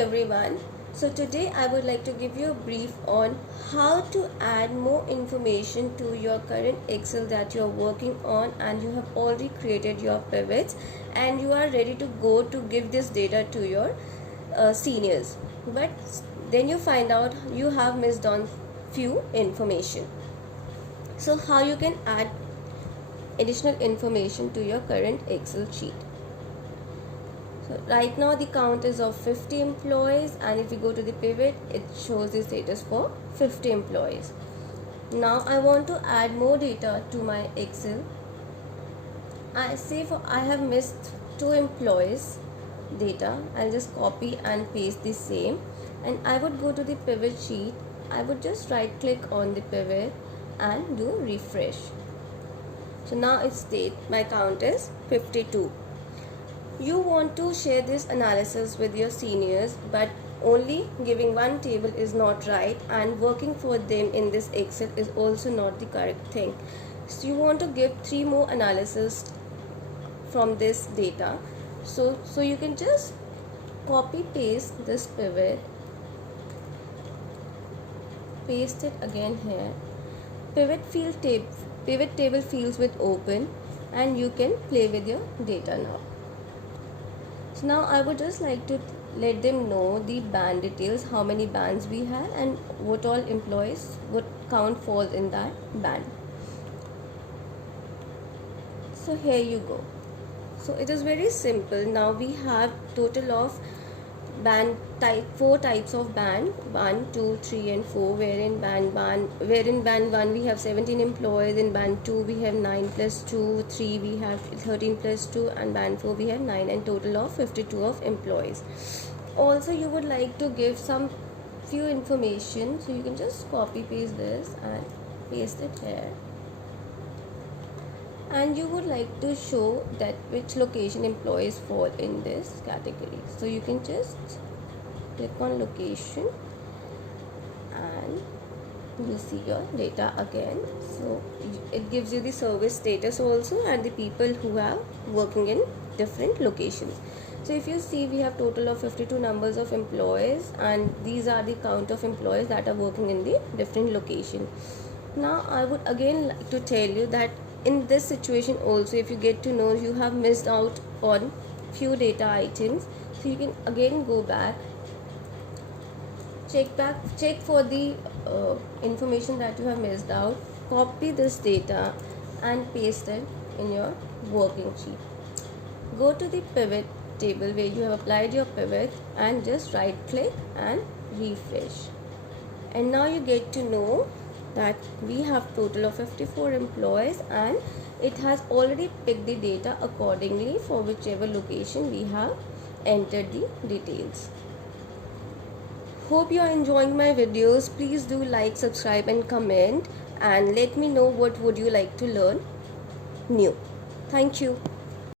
everyone. So today I would like to give you a brief on how to add more information to your current Excel that you are working on, and you have already created your pivots and you are ready to go to give this data to your seniors, but then you find out you have missed on few information. So how you can add additional information to your current Excel sheet. So right now the count is of 50 employees, and if you go to the pivot, it shows the status for 50 employees. Now I want to add more data to my Excel. I have missed 2 employees data. I'll just copy and paste the same, and I would go to the pivot sheet. I would just right click on the pivot and do refresh. So now it states my count is 52. You want to share this analysis with your seniors, but only giving one table is not right, and working for them in this Excel is also not the correct thing. So you want to give 3 more analysis from this data. So you can just copy paste this pivot, paste it again here. Pivot table fields with open, and you can play with your data now. So now I would just like to let them know the band details, how many bands we have and what all employees, what count falls in that band. So here you go. So it is very simple. Now we have total of band type, 4 types of band, 1, 2, 3 and 4, wherein band 1 we have 17 employees, in band 2 we have 9 plus 2, 3 we have 13 plus 2, and band 4 we have 9, and total of 52 of employees. Also you would like to give some few information, so you can just copy paste this and paste it here. And you would like to show that which location employees fall in this category. So you can just click on location and you see your data again. So it gives you the service status also, and the people who are working in different locations. So if you see, we have total of 52 numbers of employees, and these are the count of employees that are working in the different location. Now I would again like to tell you that in this situation also, if you get to know you have missed out on few data items, so you can again go back, check for the information that you have missed out, copy this data and paste it in your working sheet. Go to the pivot table where you have applied your pivot and just right click and refresh, and now you get to know that we have total of 54 employees, and it has already picked the data accordingly for whichever location we have entered the details. Hope you are enjoying my videos. Please do like, subscribe and comment, and let me know what would you like to learn new. Thank you.